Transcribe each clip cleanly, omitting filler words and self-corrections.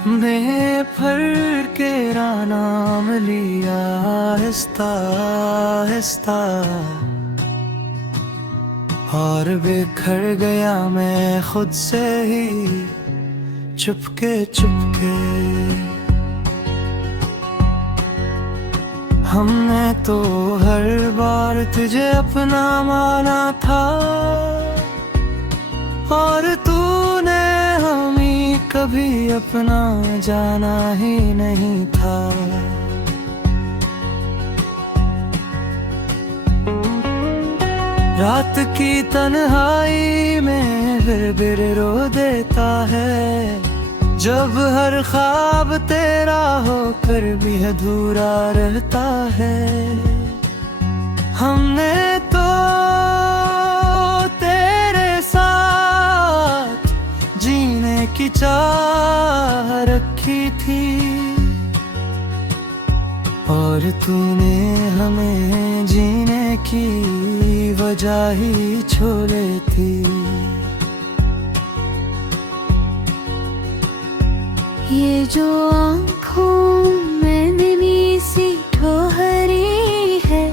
बेफर के नाम लिया आहिस्ता आहिस्ता, और बिखर गया मैं खुद से ही चुपके चुपके। हमने तो हर बार तुझे अपना माना था, और तूने हमें कभी अपना जाना ही नहीं था। रात की तन्हाई में फिर रो देता है, जब हर ख्वाब तेरा होकर भी अधूरा रहता है। हमने तो तेरे साथ जीने की चाह रखी थी, और तूने हमें जीने की वजह ही छोड़े थी। ये जो आँखों में नमी सी ठोहरी है,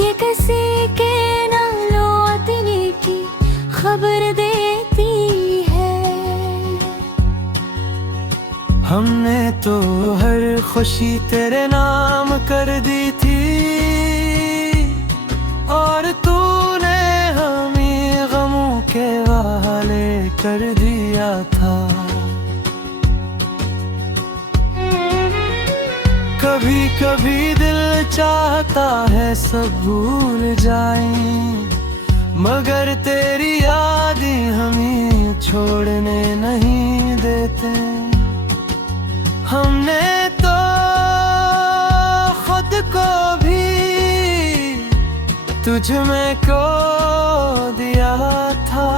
ये किसी के ना लौटने की खबर देती है। हमने तो हर खुशी तेरे नाम कर दी थी, और तूने हमें गमों के हवाले कर दिया था। कभी कभी दिल चाहता है सब भूल जाएं, मगर तेरी यादें हमें छोड़ने नहीं देते। हमने तो खुद को भी तुझ में खो दिया था,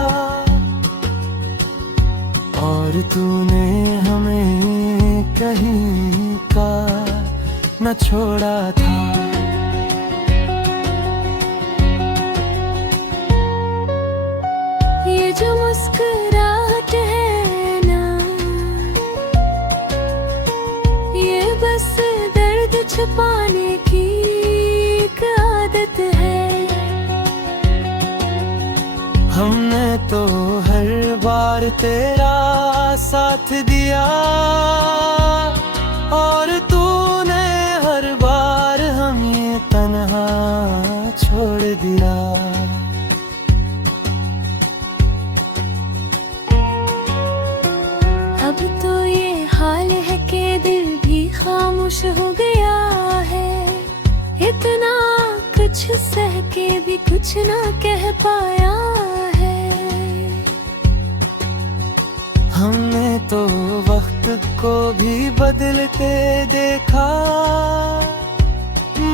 और तूने हमें कहीं का न छोड़ा था। ये जो मुस्कुराहट है ना, ये बस दर्द छुपाने की एक आदत है। हमने तो हर बार तेरा साथ दिया, और तूने हर बार हमें तन्हा छोड़ दिया। अब तो ये हाल है कि दिल भी खामोश हो गया है, इतना कुछ सह के भी कुछ ना कह पाया है। हमने तो वक्त को भी बदलते देखा,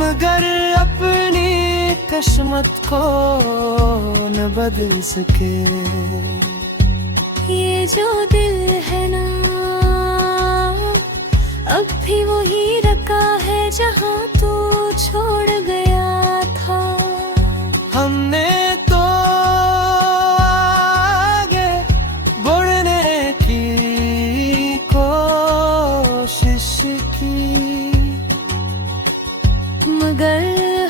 मगर अपनी किस्मत को न बदल सके। ये जो दिल है ना, अब भी वही रखा है जहाँ तू छोड़ गया था। हमने तो आगे बढ़ने की कोशिश की, मगर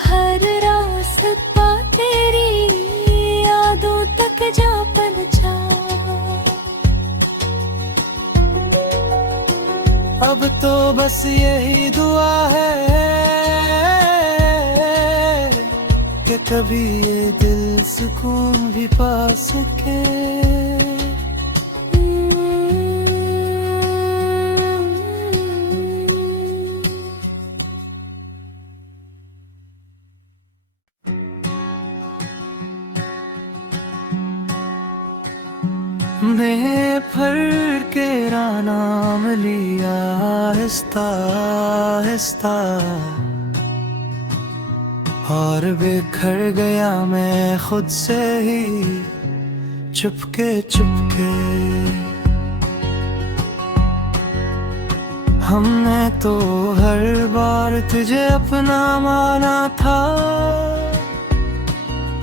हर रास्ता तेरी यादों तक जा पहुंचा। अब तो बस यही दुआ है कि कभी ये दिल सुकून भी पा सके। बेफर के नाम लिया आहिस्ता आहिस्ता, और बिखर गया मैं खुद से ही चुपके चुपके। हमने तो हर बार तुझे अपना माना था,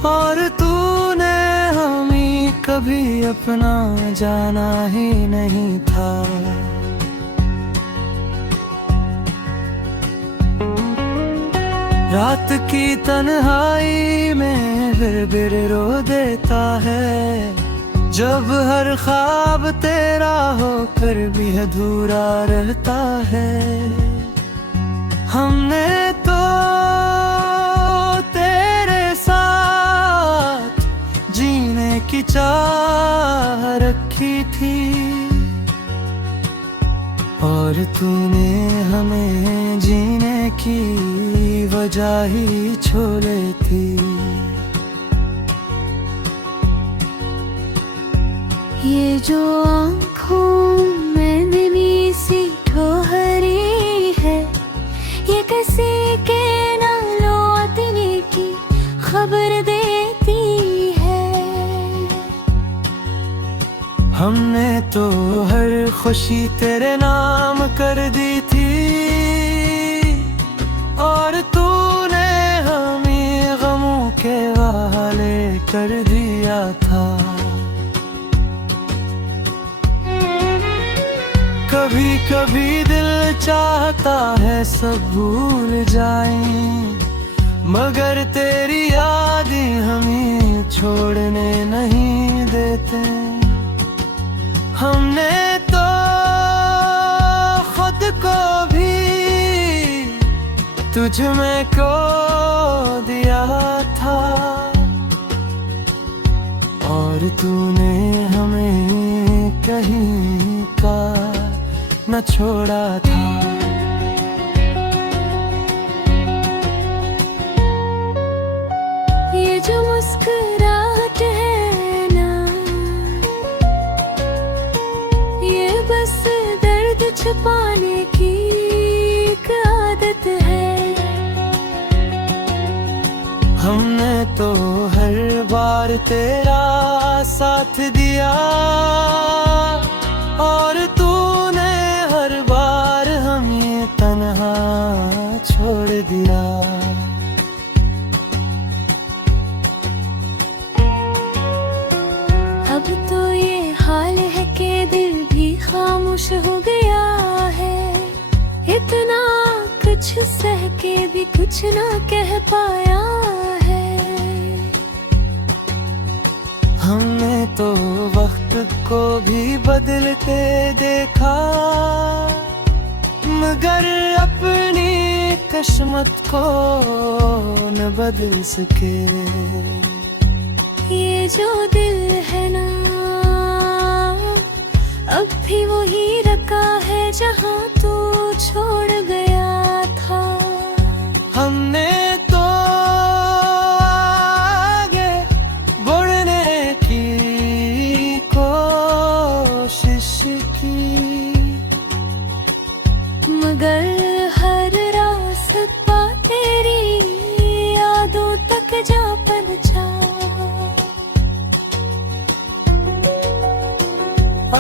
और तूने हमें कभी अपना जाना ही नहीं था। रात की तन्हाई में फिर रो देता है, जब हर ख्वाब तेरा होकर भी अधूरा रहता है। हमने तो तेरे साथ जीने की चाह रखी थी, और तूने हमें जीने की वजह ही छोड़े थी। ये जो आँखों में नमी सी ठोहरी है, ये किसी के ना लौटने की खबर देती है। हमने तो हर खुशी तेरे नाम कर दी थी, और तूने हमें गमों के हवाले कर दिया था। कभी कभी दिल चाहता है सब भूल जाएं, मगर तेरी यादें हमें छोड़ने नहीं देते। हमने तो खुद को भी तुझ में खो दिया था, और तूने हमें कहीं का न छोड़ा था। ये जो मुस्कुराहट है ना, ये बस दर्द छुपाने की एक आदत है। हमने तो हर बार तेरा साथ दिया, और तूने हर बार हमें तन्हा छोड़ दिया। अब तो ये हाल है कि दिल भी खामोश हो गया है, इतना कुछ सह के भी कुछ ना कह पाया है। हमने तो वक्त को भी बदलते देखा, मगर अपनी किस्मत को न बदल सके। ये जो दिल है ना, अब भी वही रखा है जहाँ तू छोड़ गया था। हमने तो आगे बढ़ने की कोशिश की, मगर हर रास्ता तेरी यादों तक जा पहुंचा।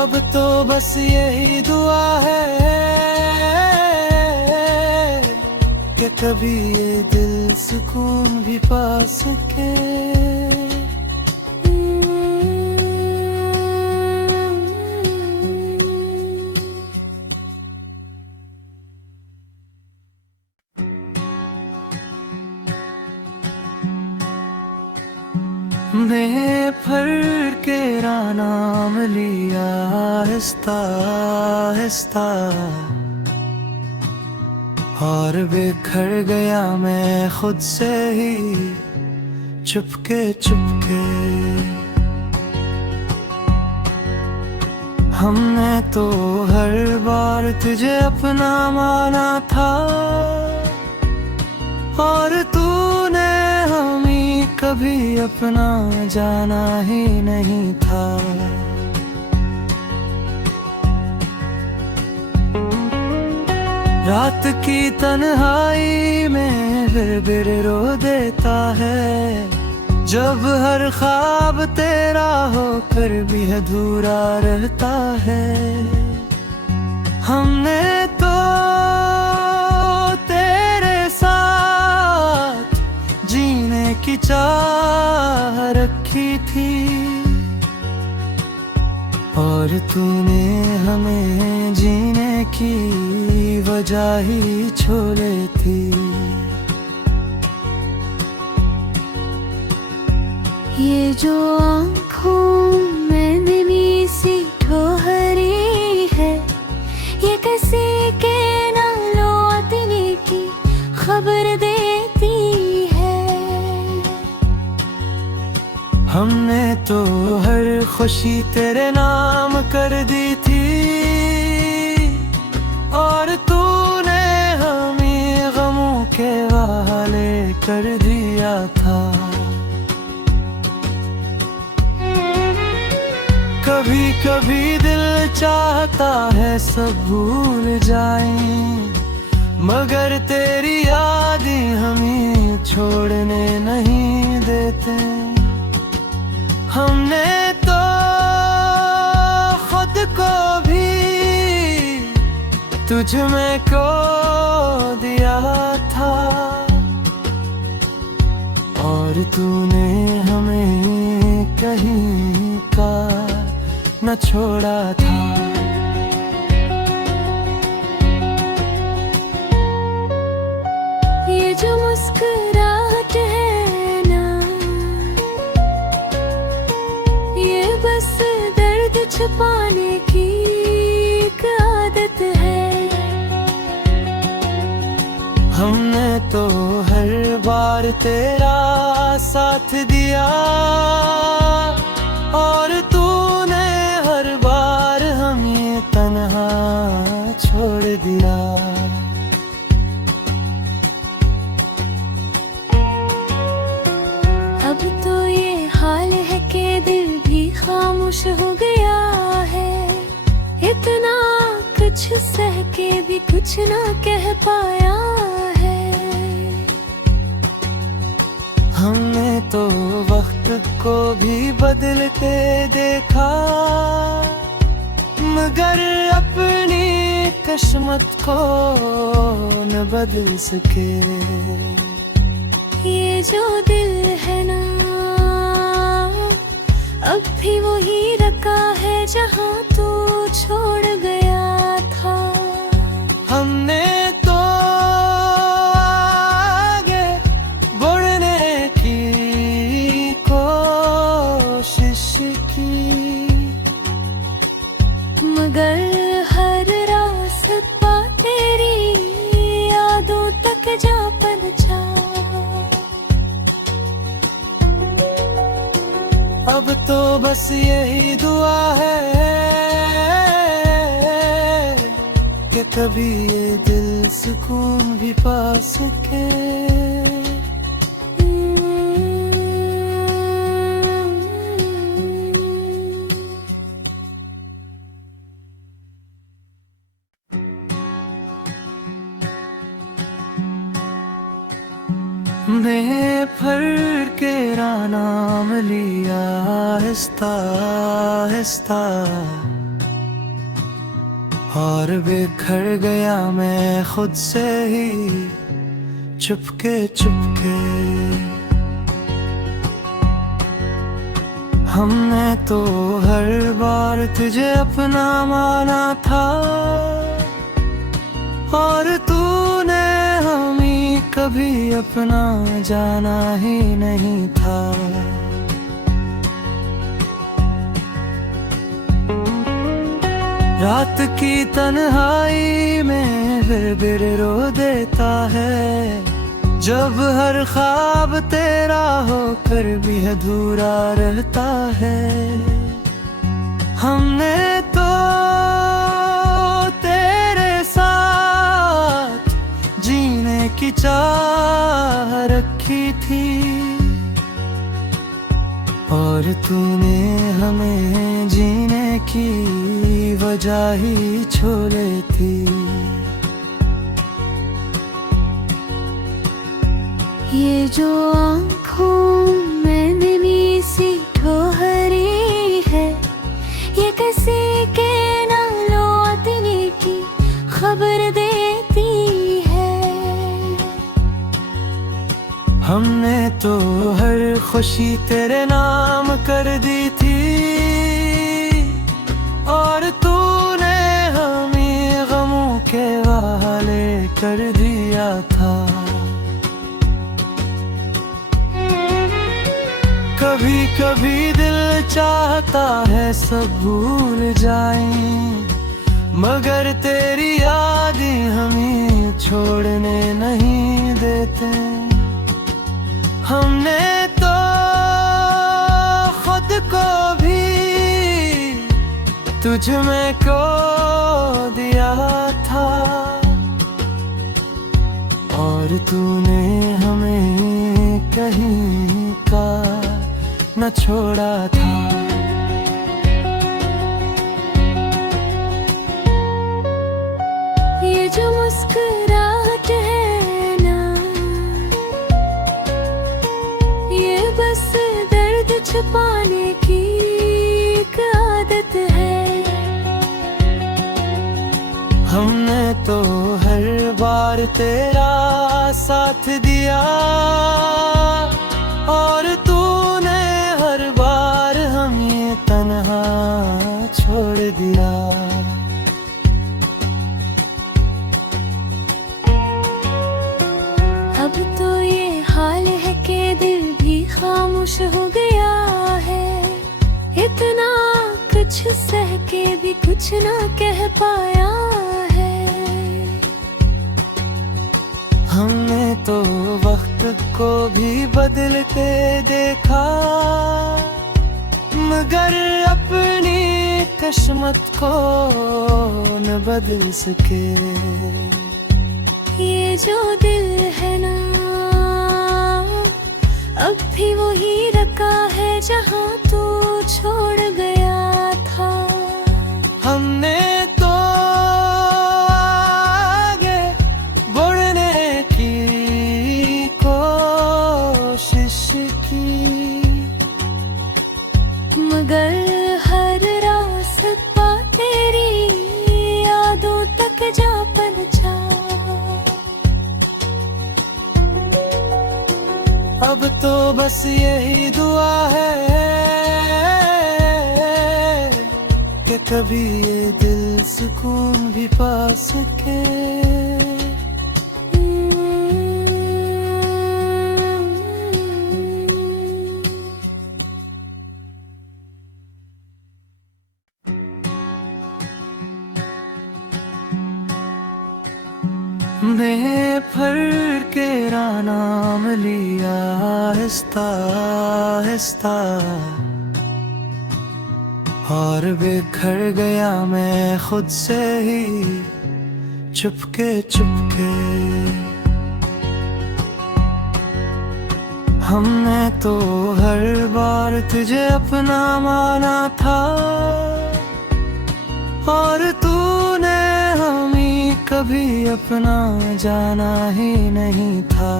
अब तो बस यही दुआ है कि कभी ये दिल सुकून भी पा सके। मैं फर के नाम लिया आहिस्ता आहिस्ता, और बिखर गया मैं खुद से ही चुपके चुपके। हमने तो हर बार तुझे अपना माना था, और तूने हमें कभी अपना जाना ही नहीं था। रात की तन्हाई में फिर रो देता है, जब हर ख्वाब तेरा होकर भी अधूरा रहता है। हमने तो तेरे साथ जीने की चाह रखी थी, और तूने हमें जीने की वजह ही छोड़े थी। ये जो आँखों में नमी सी ठोहरी है, ये किसी के ना लौटने की खबर देती है। हमने तो हर खुशी तेरे नाम कर दी थी, और तूने हमें गमों के वाले कर दिया था। कभी कभी दिल चाहता है सब भूल जाएं, मगर तेरी यादें हमें छोड़ने नहीं देते। हमने तो खुद को भी तुझ में खो दिया था, और तूने हमें कहीं का न छोड़ा था। ये जो मुस्कुराहट है ना, ये बस दर्द छुपाने की एक आदत है। हमने तो हर बार तेरा साथ दिया, और तूने हर बार हमें तन्हा छोड़ दिया। अब तो ये हाल है कि दिल भी खामोश हो गया है, इतना कुछ सह के भी कुछ ना कह पाया है। हमने तो वक्त को भी बदल के देखा, मगर अपनी किस्मत को न बदल सके। ये जो दिल है ना, अब भी वही रखा है जहाँ तू छोड़ गया था। हमने तो आगे बढ़ने की कोशिश की, मगर हर रास्ता तेरी यादों तक जा पहुंचा। अब तो बस यही दुआ है कि कभी ये दिल सुकून भी पा सके। मैं फर के नाम लिया आहिस्ता आहिस्ता, और बिखर गया मैं खुद से ही चुपके चुपके। हमने तो हर बार तुझे अपना माना था, और तूने हमें कभी अपना जाना ही नहीं था। रात की तन्हाई में फिर रो देता है, जब हर ख्वाब तेरा होकर भी अधूरा रहता है। हमने तो तेरे साथ जीने की चाह रखी थी, और तूने हमें जीने की वजह ही छोड़ी थी। ये जो आँखों में नमी सी ठोहरी है, ये किसी के ना लौटने की खबर देती है। हमने तो हर खुशी तेरे नाम कर दी थी, और तूने हमें गमों के वाले कर दिया था। कभी चाहता है सब भूल जाएं, मगर तेरी यादें हमें छोड़ने नहीं देते। हमने तो खुद को भी तुझ में खो दिया था, और तूने हमें कहीं का न छोड़ा था। ये जो मुस्कुराहट है ना, ये बस दर्द छुपाने की एक आदत है। हमने तो हर बार तेरा साथ दिया, और तूने हर बार हमें तन्हा छोड़ दिया। अब तो ये हाल है कि दिल भी खामोश हो गया है, इतना कुछ सह के भी कुछ ना कह पाया है। हमने तो वक्त को भी बदलते देखा, मगर अपनी किस्मत को न बदल सके। ये जो दिल है ना, अब भी वही रखा है जहाँ तू छोड़ गया था। हमने तो आगे बढ़ने की कोशिश की, मगर हर रास्ता तेरी यादों तक जा पहुंचा। अब तो बस यही दुआ है कि कभी ये दिल सुकून भी पा सके। मैं फर के नाम लिया आहिस्ता आहिस्ता, और बिखर गया मैं खुद से ही चुपके चुपके। हमने तो हर बार तुझे अपना माना था, और तूने हमें कभी अपना जाना ही नहीं था।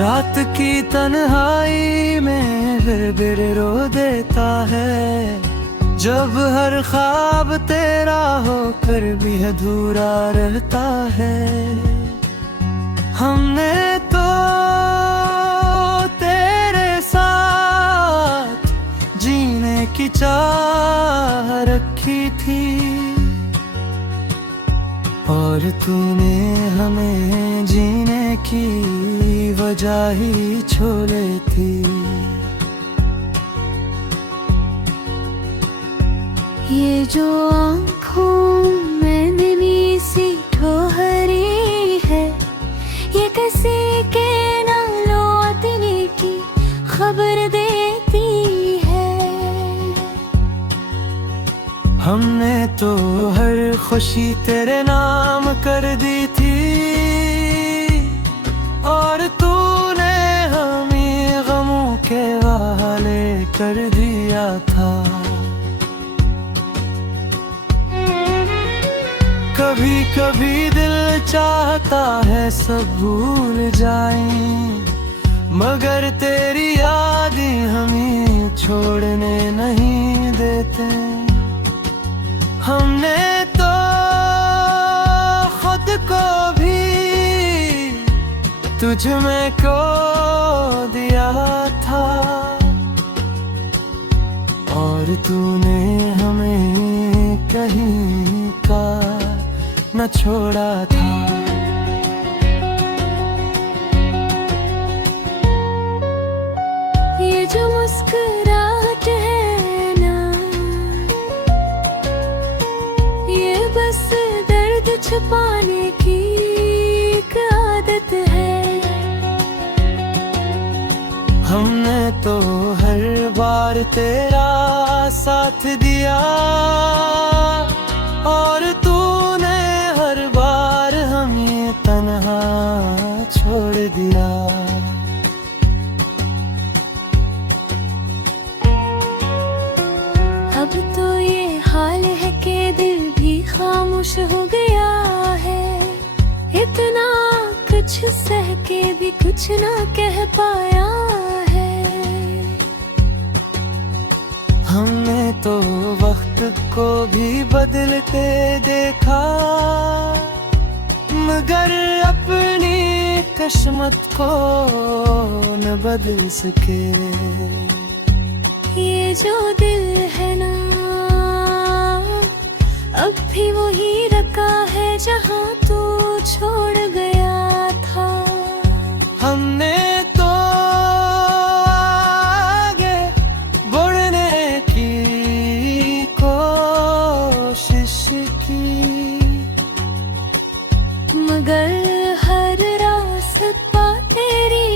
रात की तन्हाई में फिर रो देता है, जब हर ख्वाब तेरा होकर भी अधूरा रहता है। हमने तो तेरे साथ जीने की चाह रखी थी, और तूने हमें जीने की वजह ही छोड़ी थी। ये जो आँखों में नमी सी ठोहरी है, ये किसी के ना लौटने की खबर देती है। हमने तो हर खुशी तेरे नाम कर दी थी, और तूने हमें गमों के हवाले कर दिया था। कभी कभी दिल चाहता है सब भूल जाएं, मगर तेरी यादें हमें छोड़ने नहीं देते। हमने तो खुद को भी तुझ में खो दिया था, और तूने हमें कहीं का न छोड़ा था। जो मुस्कुराहट है ना, ये बस दर्द छुपाने की एक आदत है। हमने तो हर बार तेरा साथ दिया और तूने हर बार हमें तन्हा छोड़ दिया। अब तो ये हाल है कि दिल भी खामोश हो गया है, इतना कुछ सह के भी कुछ ना कह पाया है। हमने तो वक्त को भी बदलते देखा, मगर अपनी किस्मत को न बदल सके। ये जो दिल है ना, अब भी वही रखा है जहाँ तू छोड़ गया था। हमने तो आगे बढ़ने की कोशिश की, मगर हर रास्ता तेरी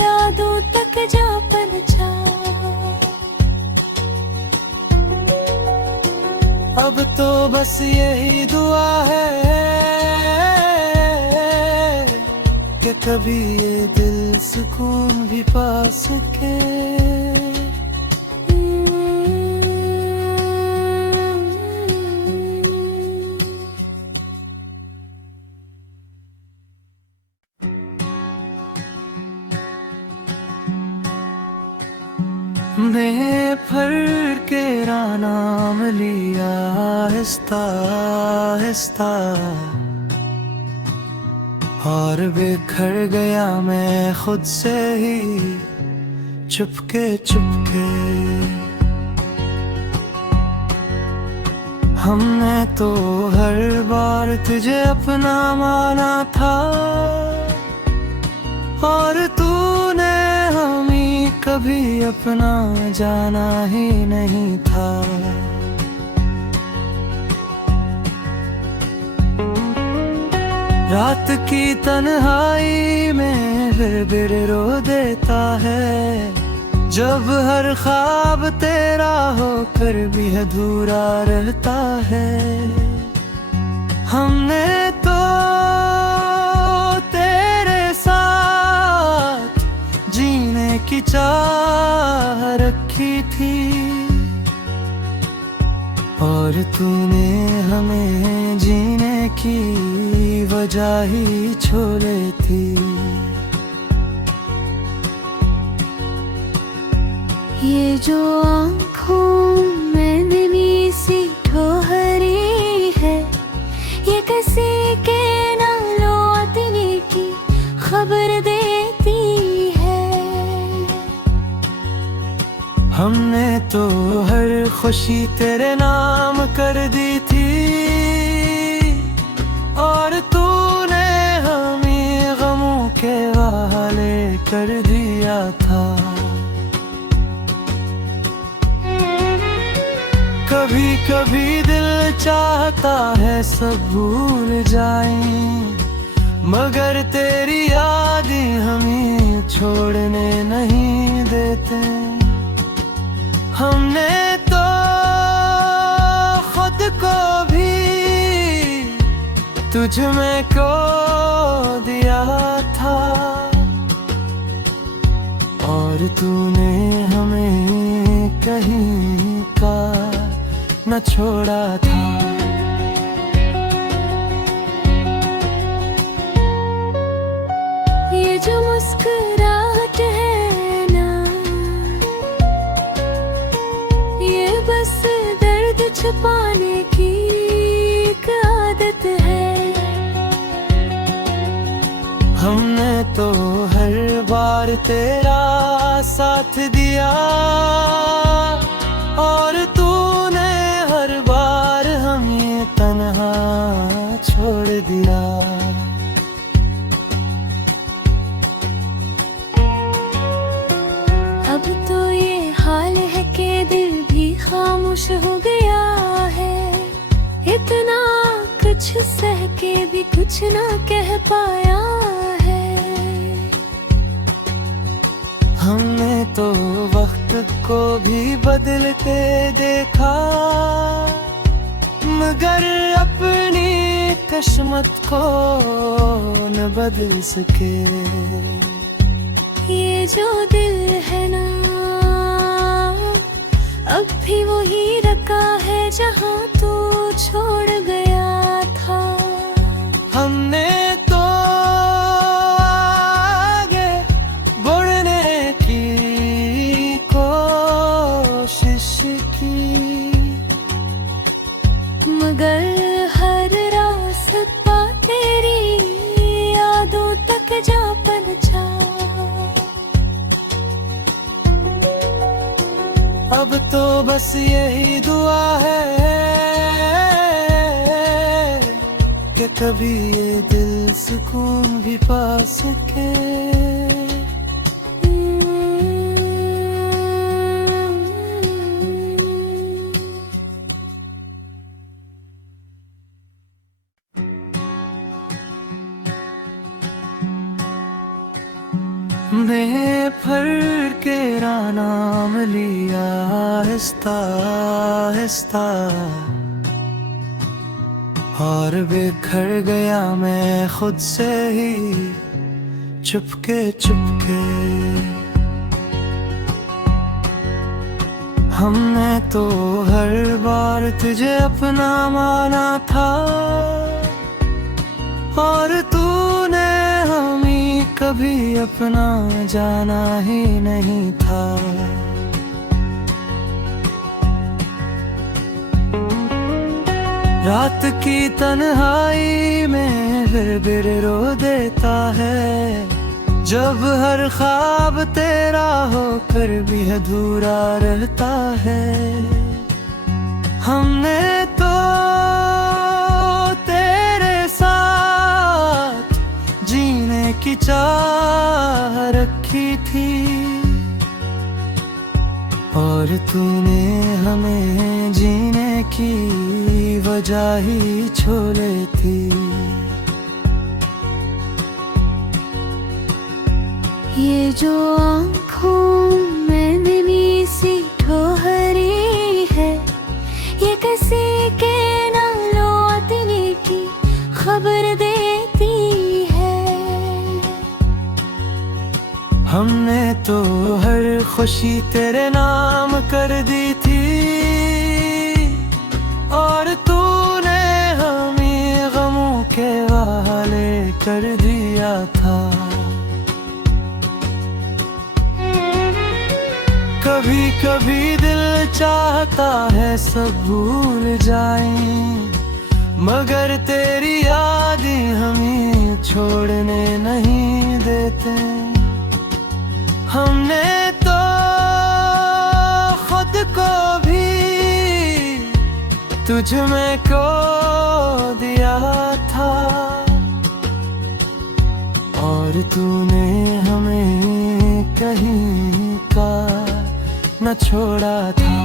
यादों तक जा पहुंचा। अब तो बस यही दुआ है कि कभी ये दिल सुकून भी पा सके। मैं फर के नाम लिया आहिस्ता आहिस्ता, और बिखर गया मैं खुद से ही चुपके चुपके। हमने तो हर बार तुझे अपना माना था और तूने हमें कभी अपना जाना ही नहीं था। रात की तन्हाई में फिर रो देता है, जब हर ख्वाब तेरा होकर भी अधूरा रहता है। हमने तो तेरे साथ जीने की चाह रखी थी, और तूने हमें जीने की वजह ही छोड़ी थी। ये जो आँखों में नमी सी ठोहरी है, ये किसी के ना लौटने की खबर देती है। हमने तो हर खुशी तेरे नाम कर दी थी, और तूने हमें गमों के हवाले कर दिया था। कभी कभी दिल चाहता है सब भूल जाएं, मगर तेरी यादें हमें छोड़ने नहीं देते। हमने तो खुद को भी तुझ में खो दिया था, और तूने हमें कहीं का न छोड़ा था। ये जो मुस्कुराहट है ना, ये बस दर्द छुपाने की एक आदत है। हमने तो हर बार तेरा साथ दिया, और तूने हर बार हमें तन्हा छोड़ दिया। अब अब तो ये हाल है कि दिल भी खामोश हो गया है। इतना कुछ सह के भी कुछ ना कह पाया है। हमने तो वक्त को भी बदलते देखा, मगर अपनी किस्मत को न बदल सके। ये जो दिल है ना, अब भी वही रखा है जहाँ तू छोड़ गया था। हमने तो आगे बढ़ने की कोशिश की, मगर हर रास्ता तेरी यादों तक जा पहुंचा। अब तो बस यही दुआ है कि कभी ये दिल सुकून भी पा सके। मैं फर के नाम लिया आहिस्ता आहिस्ता, और बिखर गया मैं खुद से ही चुपके चुपके। हमने तो हर बार तुझे अपना माना था, और तूने हमें कभी अपना जाना ही नहीं था। रात की तन्हाई में फिर रो देता है, जब हर ख्वाब तेरा होकर भी अधूरा रहता है। हमने तो तेरे साथ जीने की चाह रखी थी, और तूने हमें जीने की वजह ही छोड़े थी। ये जो आँखों में नमी सी ठोहरी है, ये किसी के ना लौटने की खबर देती है। हमने तो हर खुशी तेरे नाम कर दी थी, और तूने हमें गमों के वाले कर दिया था। कभी कभी दिल चाहता है सब भूल जाएं, मगर तेरी यादें हमें छोड़ने नहीं देते। हमने तो खुद को भी तुझ में खो दिया था, और तूने हमें कहीं का न छोड़ा था।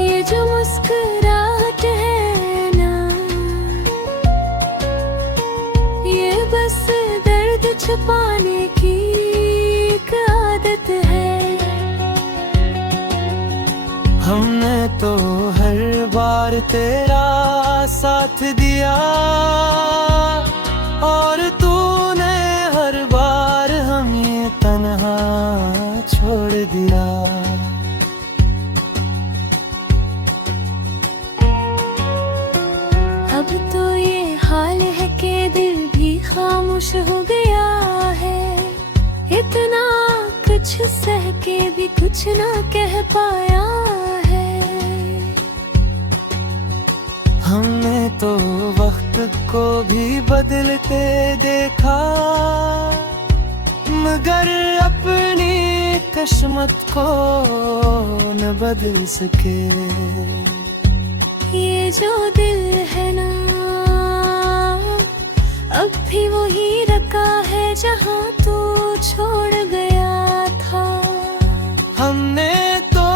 ये जो मुस्कुराहट है ना, ये बस दर्द छुपाने की एक आदत है। हमने तो हर बार तेरा साथ दिया, और तूने हर बार हमें तन्हा छोड़ दिया। अब तो ये हाल है कि दिल भी खामोश हो गया है। इतना कुछ सह के भी कुछ ना कह पाया है। हमने तो वक्त को भी बदलते देखा, मगर अपनी किस्मत को न बदल सके। ये जो दिल है ना, अब भी वही जहाँ तू छोड़ गया था। हमने तो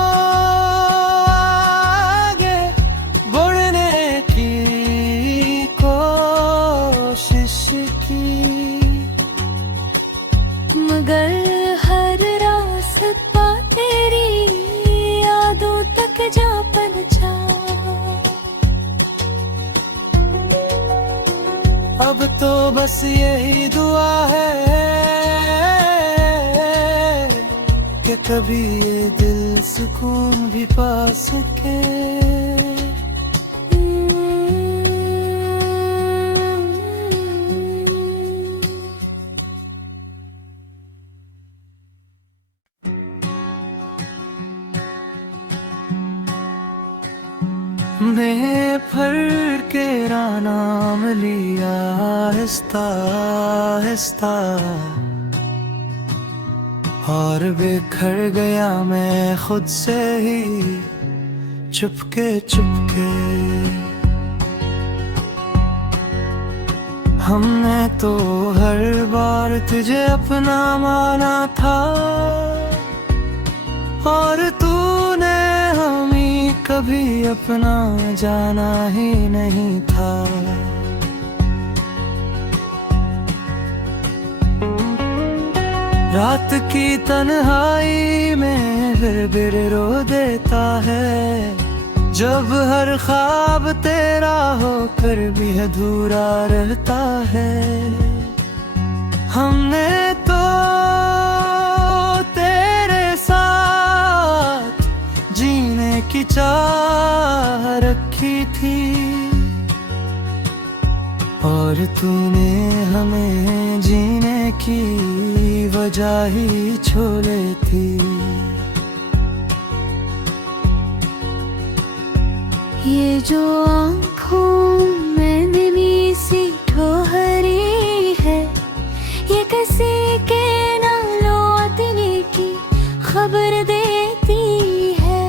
आगे बढ़ने की कोशिश की, मगर हर रास्ता तेरी यादों तक जा पहुंचा। अब तो बस यही दुआ है कि कभी ये दिल सुकून भी पा सके। मैं फर के नाम लिया आहिस्ता आहिस्ता, और बिखर गया मैं खुद से ही चुपके चुपके। हमने तो हर बार तुझे अपना माना था, और तूने हमें कभी अपना जाना ही नहीं था। रात की तन्हाई में फिर रो देता है, जब हर ख्वाब तेरा होकर भी अधूरा रहता है। हमने तो तेरे साथ जीने की चाह रखी थी, और तूने हमें जीने की वजह ही छोड़े थी। ये जो आँखों में नमी सी ठोहरी है, ये किसी के ना लौटने की खबर देती है।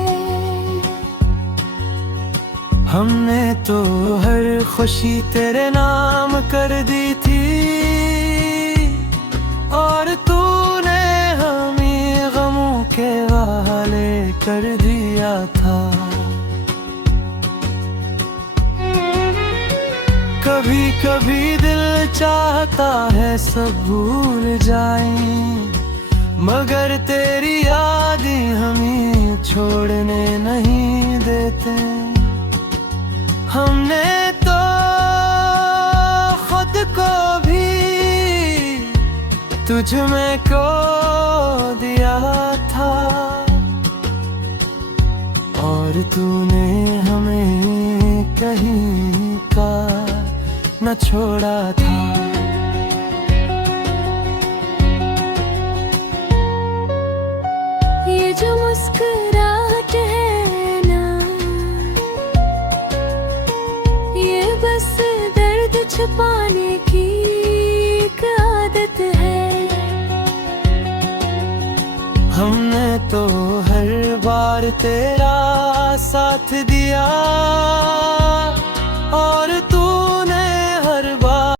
हमने तो हर खुशी तेरे नाम कर दी थी, और तूने हमें गमों के वाले कर दिया था। कभी कभी दिल चाहता है सब भूल जाएं, मगर तेरी यादें हमें छोड़ने नहीं देते। हमने तो खुद को भी तुझ में खो दिया था, और तूने हमें कहीं का न छोड़ा था। ये जो मुस्कुराहट है ना, ये बस दर्द छुपाने की एक आदत है। हमने तो हर बार तेरा साथ दिया,